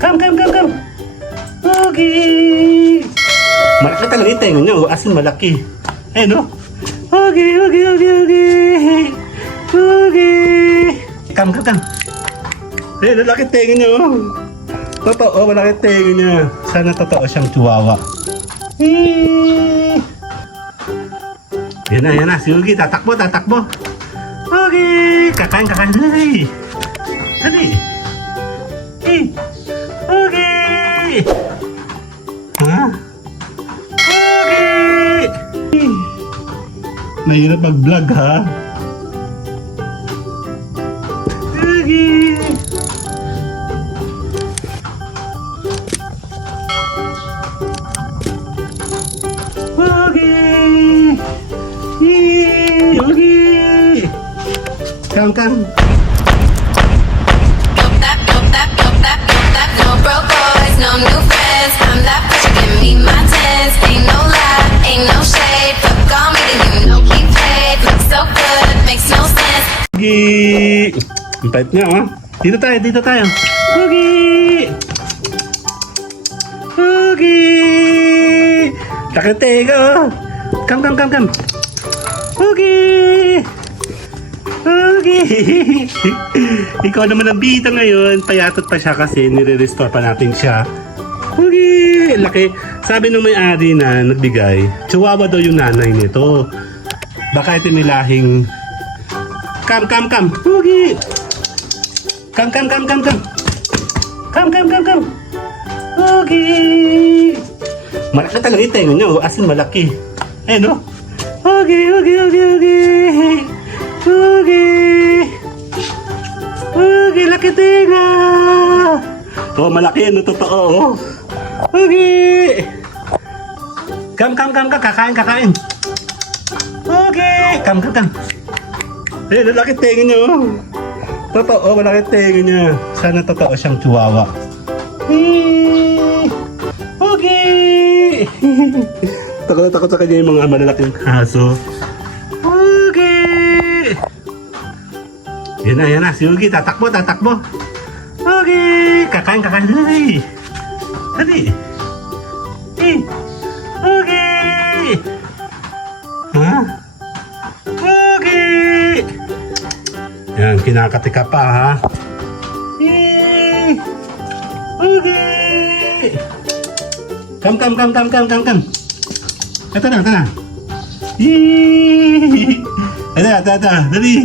Come. Okay. Malaki talaga yung tenga niya, as in malaki. Ayun, no? Okay. Come. Ayun, malaki tenga niya, oh. Totoo, malaki tenga niya. Sana totoo siyang chihuahua. Yan na. Si Ugi, tatakbo. Okay. Kakain. Dali. Okay. Ha? Okay. Mahirap mag-vlog, ha? Okay. Okay. Come. No broke boys, no new friends. I'm that bitch, give me my tens. Ain't no lie, ain't no shade. Fuck on me, then you know he paid. Looks so good, makes no sense. Ugi! Ang pait niya, oh. Dito tayo. Ugi! Takatega, oh. Come. Ugi! Ikaw naman ang bida ngayon. Payatot pa siya kasi nire-restore pa natin siya. Ugi! Laki. Sabi nung may-ari na nagbigay, chihuahua daw yung nanay nito. Baka ito may lahing... Come. Ugi! Come. Ugi! Malaki talaga yung tenga niya, as in malaki. Ayun, no? Ugi! Ugi, laki tinga! Oh, malaki yan, totoo, oh. Ugi! Come, kakain. Ugi! Come. Ayun, laki tinga niya, oh. Totoo, malaki tinga niya. Sana totoo siyang chihuahua. Ugi! Takot sa kanya yung mga malalaking aso. Yan na, si Ugi, tatakbo. Okay, kakain, dali. Okay. Ha? Okay. Yan, kinakatika pa, ha? Okay. Come. Ito na. Ito, dali.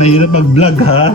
Mahirap mag-vlog, ha?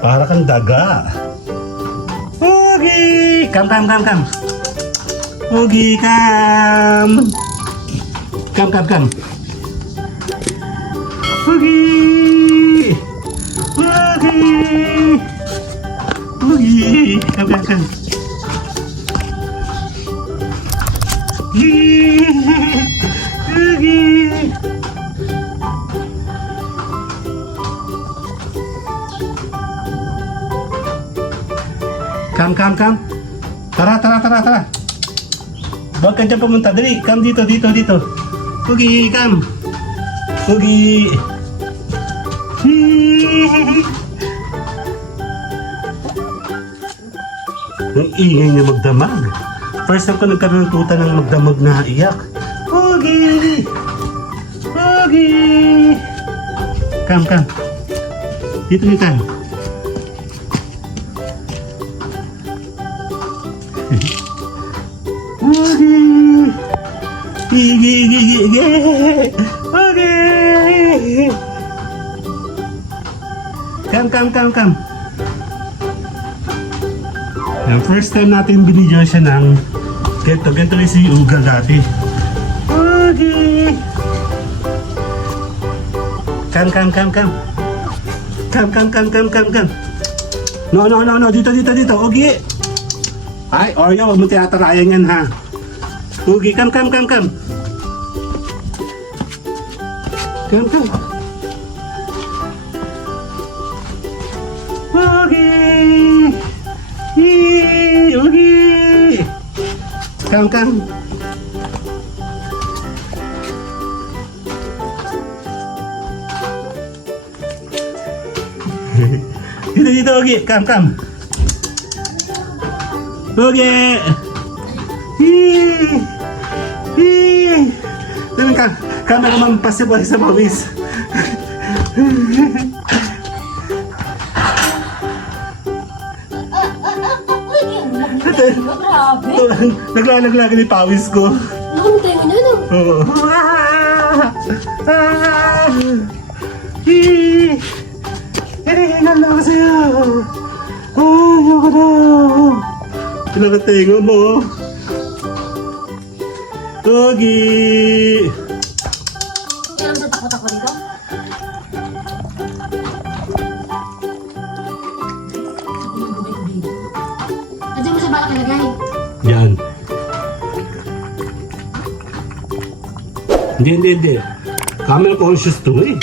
Para kang daga. Ugi! Come. Ugi, come. Ugi! Come. Come. Tara. Huwag ka dyan pumunta. Dali, come dito. Ugi, come. Ugi. Ang ingay niya magdamag. First time ko nagkaroon ng tuta ng magdamag na iyak. Ugi! Come. Dito tayo. Okay. Come. Yung first time natin binigyan siya ng ganito rin si Uga dati. Okay. Come. No. Dito. Ugi. Ay, Oreo, huwag mo tinatarayan yan, ha. Ugi, come. Come. Ugi. Come. dito, Ogie. Come. Ogie! Dami ka. Cameraman pasibay sa mawis. Grabe. Naglalaglag ni pawis ko. Ano mo tayo na, no? Oo. Hinihingal na ako sa'yo. Ayoko na. Pinakatenga mo. Ogie! Kaya ang takot ako dito. Nandiyan mo sa balak nilagay. Yan. Hindi. Camera conscious to eh.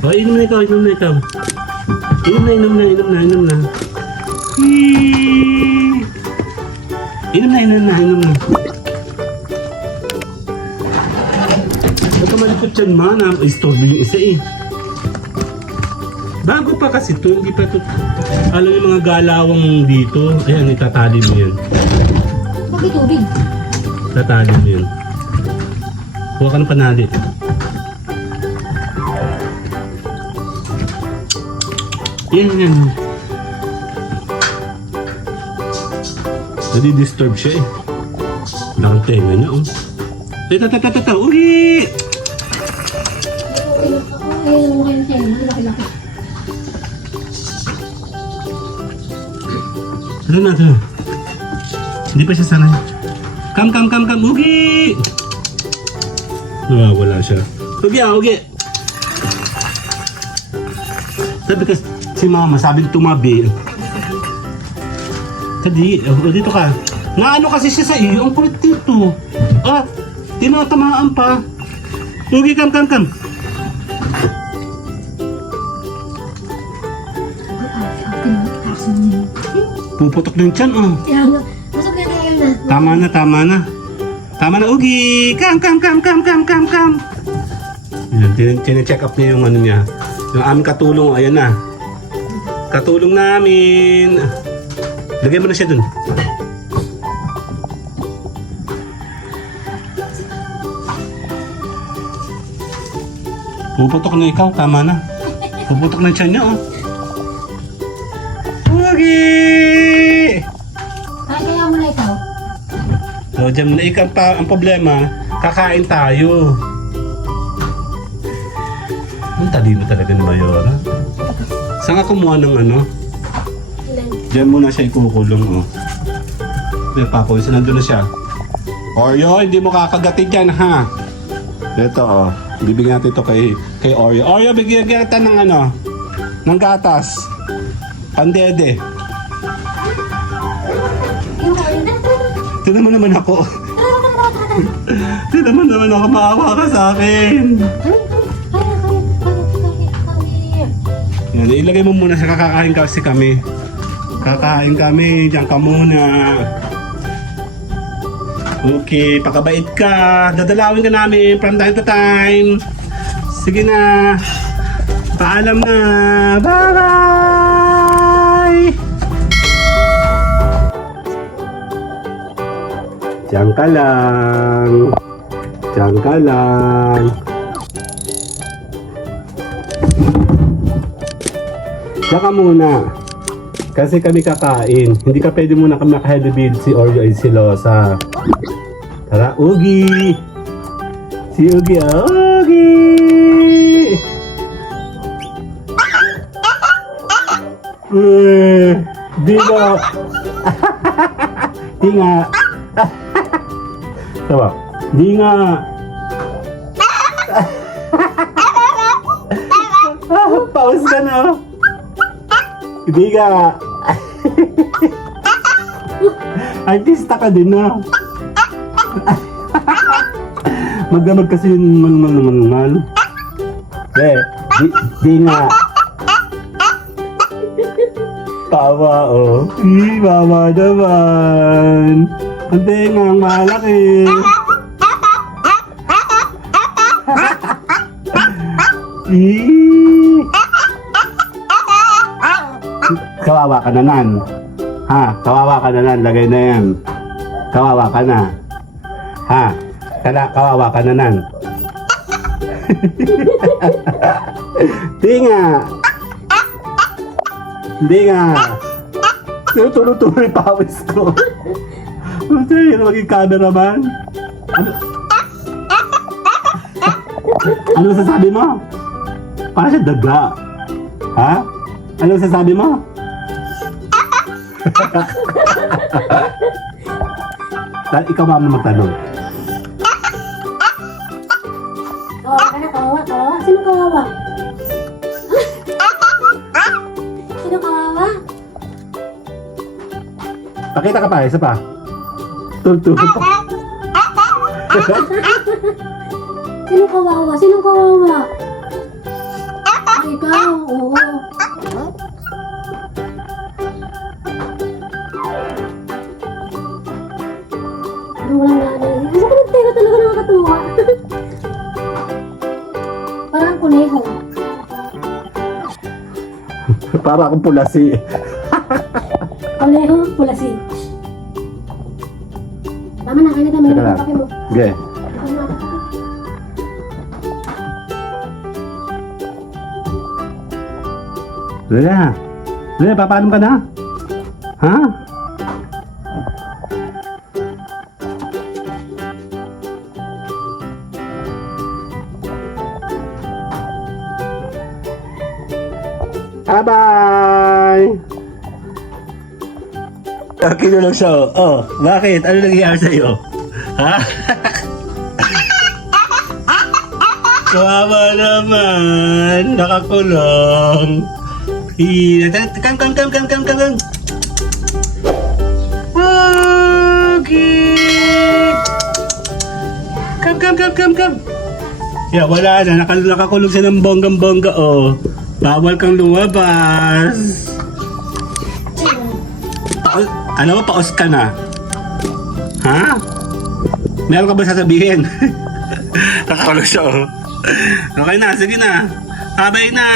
Oh, inom na ikaw. Inom na. Hii. Inom na. Ba't malikot yan, man? Istorbo yung isa eh. Bago pa kasi ito, hindi pa ito. Alam yung mga galawang dito. Ayan, itatali mo yan. Bakit tubig? Tatali mo yan. Huwag ka ng panali. Yan. Nadi-disturb siya eh. Nakatenga niya oh. Tata, uwi! Ayan mo kayong tenga. Laki-laki. Ano na ito? Hindi pa siya sanay. Come, ugi! Wala siya. Ugi! Sabi kasi si mama, sabi tumabi. Tadi, dito ka. Naano kasi siya sa iyo, ang kulit dito. Tinatamaan pa. Ugi, come. Puputok din tiyan, oh. Kaya nga. Masok na tayo na. Tama na, Ugi! Come! Yan, tine-check up niya yung ano niya. Yung aming katulong, ayan na. Katulong namin. Lagay mo na siya dun. Puputok na ikaw, tama na. Puputok na yung tiyan niya, oh. Ugi! Kaya mo na ikaw. So, dyan na ikaw pa, ang problema, kakain tayo. Ang talino talaga ni Mayora. Saan ka kumuha ng ano? Ilan? Diyan muna siya ikukulong, oh. Papawis, nandun na siya. Oreo, hindi mo kakagatin dyan, ha? Ito, oh. Bibigyan natin ito kay Oreo. Oreo, bigyan kita ng ano? Ng gatas. Pandede. Yung kain na. Tignan mo naman ako. Tignan mo naman ako, maawa ka sa akin. Yan, ilagay mo muna sa kakakain kasi kami. Kakain kami, diyan ka muna. Okay, pakabait ka. Dadalawin ka namin from time to time. Sige na. Paalam na. Bye-bye! Diyan ka lang. Diyan ka muna. Kasi kami kakain. Hindi ka pwede muna kami naka-heavy build si Oreo ay silosa. Tara, Ugi! Si Ugi, Ugi! Di ba? Di nga. Tawa. Di nga. Pause ka na. Di nga. Artista ka din na. Magdamag kasi yung mal. Di nga. Tawa, oh. Mama naman. Ang tengang malaki. Eee. Kawawa ka na nan. Ha? Kawawa ka na nan. Lagay na yan. Kawawa ka na. Ha? Kawawa ka na nan. Tinga. Hindi nga. Tuloy-tuloy pawis ko. Ano yung maging cameraman? Ano sasabi mo? Parang siya daga. Ha? Ano sasabi mo? Ikaw mama magtanong. Kawawa ka na, kawawa, kawawa. Sino kawawa? Sino kawawa? Pakita ka pa, isa pa. Tultulog pa. Sino kawawa? Sino kawawa? Ay, ikaw, oo. Ano walang nanay? Kasi ka nagtira talaga nakakatuwa. Parang kuneho. Para akong pulasi. Kuneho, pulasi. Tama na, kaya na naman Teka lang. yung kape mo. Okay. Tama na. Lala. Lala, papaalam ka na? Ha? Bye-bye! Kinulog siya, oh. Oh, bakit? Ano nangyayari sa'yo? Ha? Kawawa naman. Nakakulong. Come. Okay. Come. Yeah, wala na. Nakakulong siya ng bonggang-bongga, oh. Bawal kang lumabas. Ano mo, paos ka na? Ha? Meron ka ba sasabihin? Nakakulong siya, oh. Okay na, sige na. Habay na.